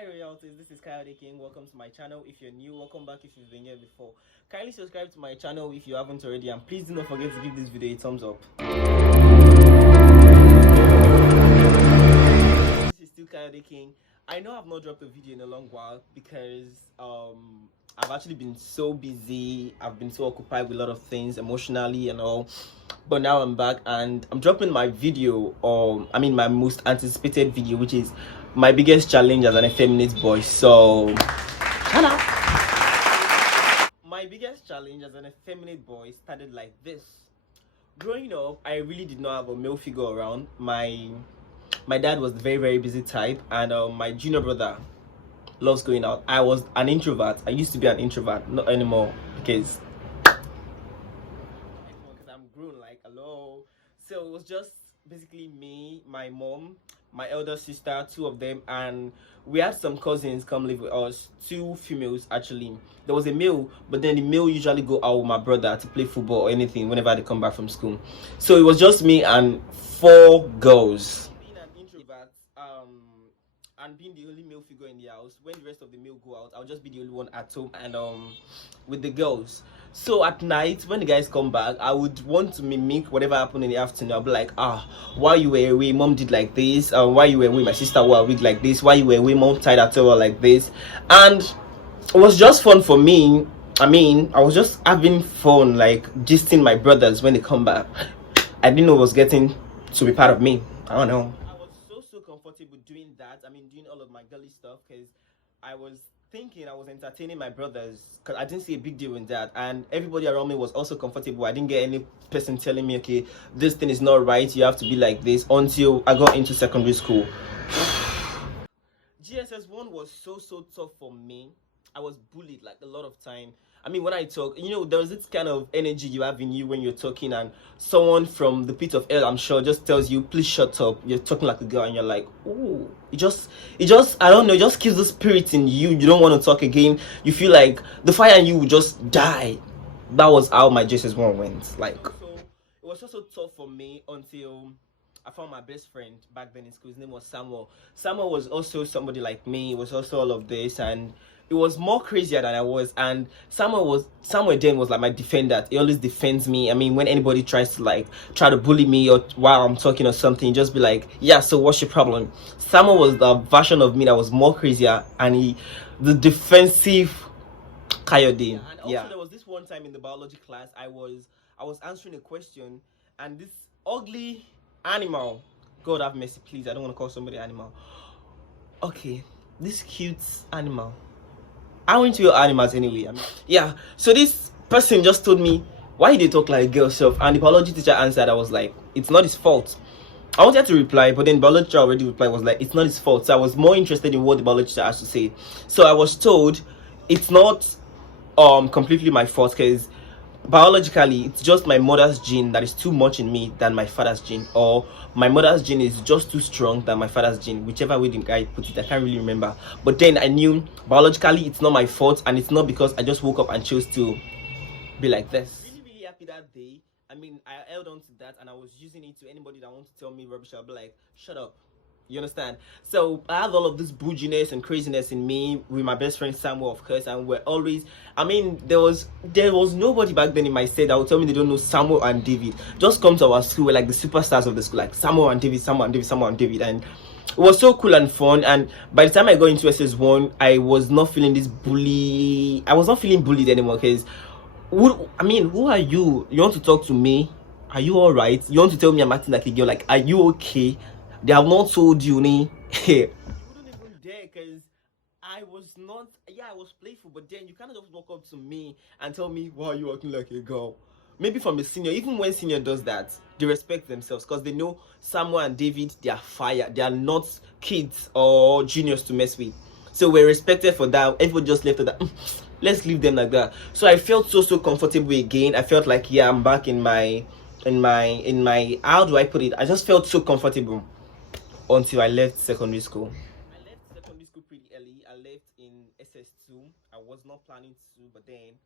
Hi royalties, this is Coyote King. Welcome to my channel. If you're new, welcome back if you've been here before. Kindly subscribe to my channel if you haven't already, and please do not forget to give this video a thumbs up. This is still Coyote King. I know I've not dropped a video in a long while because I've actually been so busy. I've been so occupied with a lot of things emotionally and all. But now I'm back and I'm dropping my video, my most anticipated video, which is my biggest challenge as an effeminate boy. So hello. My biggest challenge as an effeminate boy started like this. Growing up, I really did not have a male figure around. My dad was the very, very busy type, and my junior brother loves going out. I was an introvert. I used to be an introvert, not anymore because I'm grown, like, hello. So it was just basically me, my mom, my elder sister, two of them, and we had some cousins come live with us, two females actually. There was a male, but then the male usually go out with my brother to play football or anything whenever they come back from school. So it was just me and four girls. Being an introvert, and being the only male figure in the house, when the rest of the male go out, I'll just be the only one at home and with the girls. So at night when the guys come back, I would want to mimic whatever happened in the afternoon. I'll be like, while you were away, mom did like this, while you were away, my sister wore a wig like this, while you were away, mom tied her towel like this. And it was just fun for me. I was just having fun, like gisting my brothers when they come back. I didn't know it was getting to be part of me. I don't know. I was so comfortable doing that. Doing all of my girly stuff because I was thinking I was entertaining my brothers because I didn't see a big deal in that, and everybody around me was also comfortable. I didn't get any person telling me, okay, this thing is not right, you have to be like this, until I got into secondary school. GSS1 was so tough for me. I was bullied like a lot of time. When I talk, there's this kind of energy you have in you when you're talking, and someone from the pit of hell, I'm sure, just tells you, please shut up. You're talking like a girl, and you're like, oh, it just, I don't know, it just kills the spirit in you. You don't want to talk again. You feel like the fire in you will just die. That was how my GSS1 went. Like, so it was just so tough for me until I found my best friend back then in school. His name was Samuel. Samuel was also somebody like me. He was also all of this, and it was more crazier than I was. And Samuel then was like my defender. He always defends me. When anybody tries to try to bully me or while I'm talking or something, just be like, yeah, so what's your problem? Samuel was the version of me that was more crazier, and the defensive Coyote. Yeah, and also there was this one time in the biology class, I was answering a question, and this ugly animal, God have mercy, please, I don't want to call somebody animal. Okay, this cute animal. I went to your animals anyway. Yeah. So this person just told me, why did they talk like a girl self? And the biology teacher answered. I was like, it's not his fault. I wanted to reply, but then the biology teacher already replied, was like, it's not his fault. So I was more interested in what the biology teacher has to say. So I was told it's not completely my fault, because biologically it's just my mother's gene that is too much in me than my father's gene, or my mother's gene is just too strong than my father's gene, whichever way the guy put it. I can't really remember, but then I knew biologically it's not my fault, and it's not because I just woke up and chose to be like this. Really happy that day. I held on to that, and I was using it to anybody that wants to tell me rubbish. I'll be like, shut up. You understand? So I had all of this bouginess and craziness in me with my best friend Samuel, of course, and we're always, there was nobody back then in my state that would tell me they don't know Samuel and David. Just come to our school, we're like the superstars of the school, like Samuel and David, Samuel and David, Samuel and David, and it was so cool and fun. And by the time I got into SS1, I was not feeling this bully. I was not feeling bullied anymore, because who are you? You want to talk to me? Are you all right? You want to tell me I'm acting like a girl? Like, are you okay? They have not told you, you wouldn't even dare, because I was not, I was playful, but then you kind of just walk up to me and tell me, why are you acting like a girl? Maybe from a senior. Even when senior does that, they respect themselves, because they know Samuel and David, they are fire. They are not kids or juniors to mess with. So we're respected for that. Everybody just left it that. Let's leave them like that. So I felt so comfortable again. I felt like, yeah, I'm back in my how do I put it? I just felt so comfortable until I left secondary school. I left secondary school pretty early. I left in SS2. I was not planning to, but then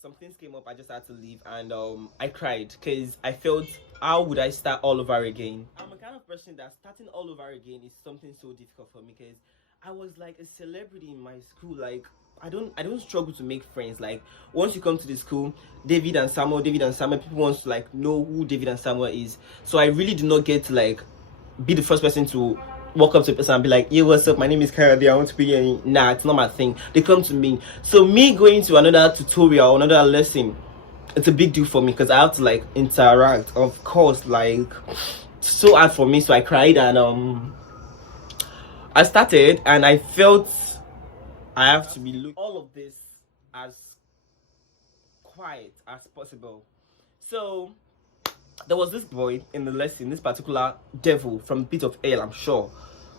some things came up. I just had to leave, and I cried, because I felt, how would I start all over again? I'm a kind of person that starting all over again is something so difficult for me, because I was like a celebrity in my school. Like I don't struggle to make friends. Like once you come to the school, David and Samuel, people want to like know who David and Samuel is. So I really do not get to like be the first person to walk up to a person and be like, "Hey, what's up? My name is Kayode. I want to be here." Nah, it's not my thing. They come to me. So me going to another tutorial, another lesson, it's a big deal for me because I have to like interact. Of course, like so hard for me. So I cried and I started and I felt I have to be looking all of this as quiet as possible. So there was this boy in the lesson, this particular devil from the pit of hell, I'm sure,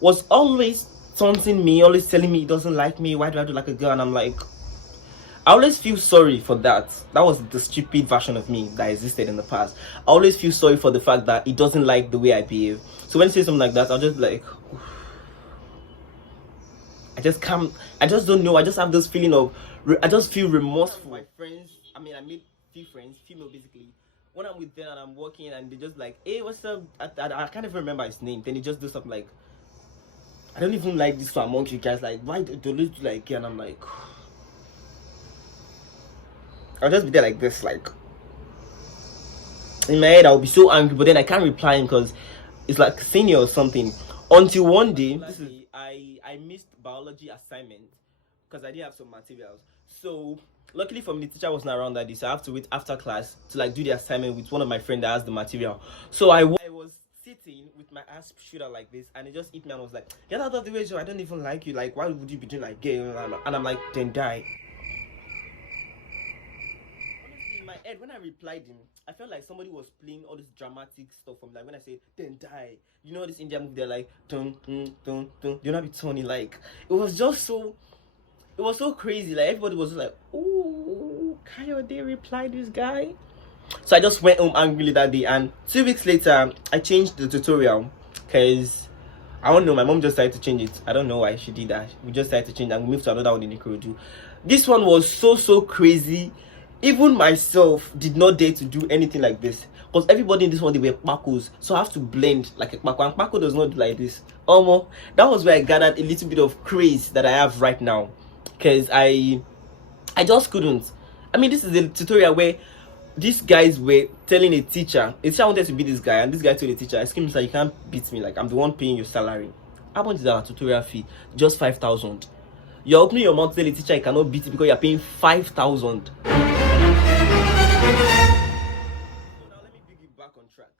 was always taunting me, always telling me he doesn't like me. Why do I do like a girl? And I'm like, I always feel sorry for that. That was the stupid version of me that existed in the past. I always feel sorry for the fact that he doesn't like the way I behave. So when he says something like that, I'll just be like, I just can't. I just don't know. I just have this feeling of. I just feel remorseful. My friends. I mean, I made few friends, female basically. When I'm with them and I'm working, and they just like, "Hey, what's up?" I can't even remember his name. Then he just do something like, "I don't even like this for among you guys. Like, why do you like it?" And I'm like, I'll just be there like this, like in my head. I'll be so angry, but then I can't reply him because it's like senior or something. Until one day, I missed biology assignment because I didn't have some materials. So luckily for me, the teacher wasn't around that day, so I have to wait after class to like do the assignment with one of my friends that has the material. So I was sitting with my ass shooter like this, and it just hit me and was like, "Get out of the way, Joe! I don't even like you. Like, why would you be doing like gay?" And I'm like, "Then die." Honestly, in my head, when I replied him, I felt like somebody was playing all this dramatic stuff from like when I say "then die." You know this Indian movie, they're like dun dun dun dun. You're not be Tony. Like it was just so. It was so crazy. Like everybody was just like, "Oh, Kayode replied this guy." So I just went home angrily that day, and 2 weeks later, I changed the tutorial because I don't know. My mom just decided to change it. I don't know why she did that. We just decided to change and we moved to another one in Ikorodu. This one was so crazy. Even myself did not dare to do anything like this because everybody in this one they were kpakos, so I have to blend like a kpako, and kpako does not do like this. That was where I gathered a little bit of craze that I have right now because I just couldn't. I mean, this is a tutorial where these guys were telling a teacher wanted to beat this guy, and this guy told the teacher, "Excuse me, sir, you can't beat me. Like I'm the one paying your salary. How much is our tutorial fee? Just 5,000. You're opening your mouth to tell the teacher you cannot beat it because you're paying 5,000. So now let me bring you back on track.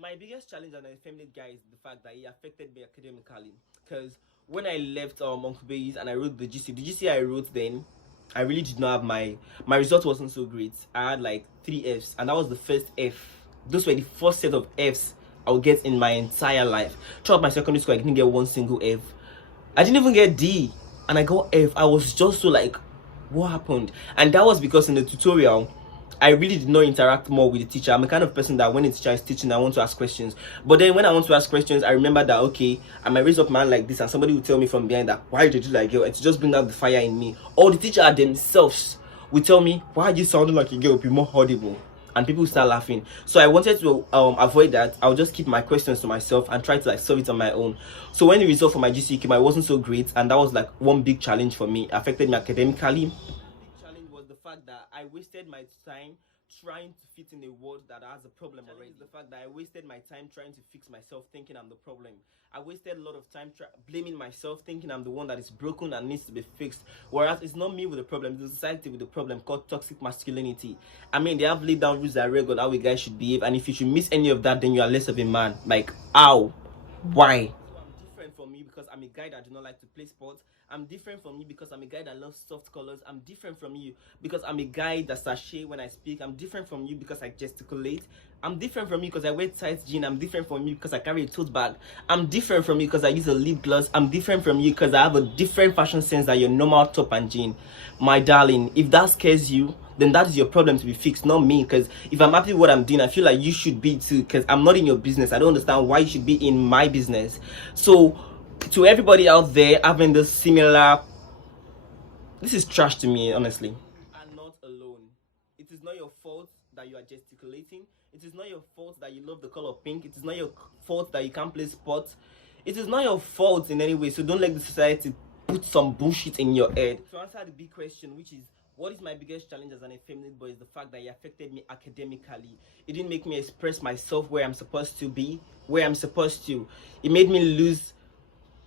My biggest challenge as an effeminate guy is the fact that he affected me academically. Because when I left Uncle Bay's and I wrote the GC I wrote then, I really did not have my result wasn't so great. I had like 3 Fs, and that was the first F. Those were the first set of Fs I would get in my entire life. Throughout my secondary school, I didn't get one single F. I didn't even get D, and I got F. I was just so like, what happened? And that was because in the tutorial, I really did not interact more with the teacher. I'm a kind of person that when the teacher is teaching, I want to ask questions. But then when I want to ask questions, I remember that, okay, I might raise up my hand like this and somebody will tell me from behind that, why did you like girl? And to just bring out the fire in me. Or the teacher themselves will tell me, why are you sounding like a girl? Be more audible. And people start laughing. So I wanted to avoid that. I'll just keep my questions to myself and try to like solve it on my own. So when the result for my GCE came, I wasn't so great, and that was like one big challenge for me. It affected me academically. Big challenge was the fact that I wasted my time trying to fit in a world that has a problem already. The fact that I wasted my time trying to fix myself, thinking I'm the problem. I wasted a lot of time blaming myself, thinking I'm the one that is broken and needs to be fixed. Whereas it's not me with the problem, it's the society with the problem called toxic masculinity. I mean, they have laid down rules that regulate how a guy should behave, and if you should miss any of that, then you are less of a man. Like, ow, why? So I'm different from you because I'm a guy that do not like to play sports. I'm different from you because I'm a guy that loves soft colors. I'm different from you because I'm a guy that sachet when I speak. I'm different from you because I gesticulate. I'm different from you because I wear tight jeans. I'm different from you because I carry a tote bag. I'm different from you because I use a lip gloss. I'm different from you because I have a different fashion sense than your normal top and jean. My darling, if that scares you, then that is your problem to be fixed, not me. Because if I'm happy with what I'm doing, I feel like you should be too. Because I'm not in your business. I don't understand why you should be in my business. So to everybody out there having this similar, this is trash to me, honestly. You are not alone. It is not your fault that you are gesticulating. It is not your fault that you love the color pink. It is not your fault that you can't play sports. It is not your fault in any way, so don't let the society put some bullshit in your head. To answer the big question, which is what is my biggest challenge as an effeminate boy, is the fact that it affected me academically. It didn't make me express myself where I'm supposed to be, where I'm supposed to. It made me lose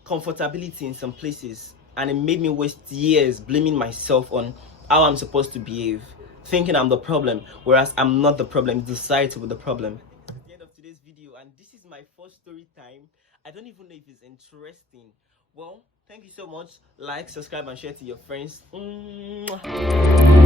comfortability in some places, and it made me waste years blaming myself on how I'm supposed to behave, thinking I'm the problem, whereas I'm not the problem. It's society with the problem. At the end of today's video, and this is my first story time. I don't even know if it's interesting. Well, thank you so much. Like, subscribe, and share to your friends. Mwah.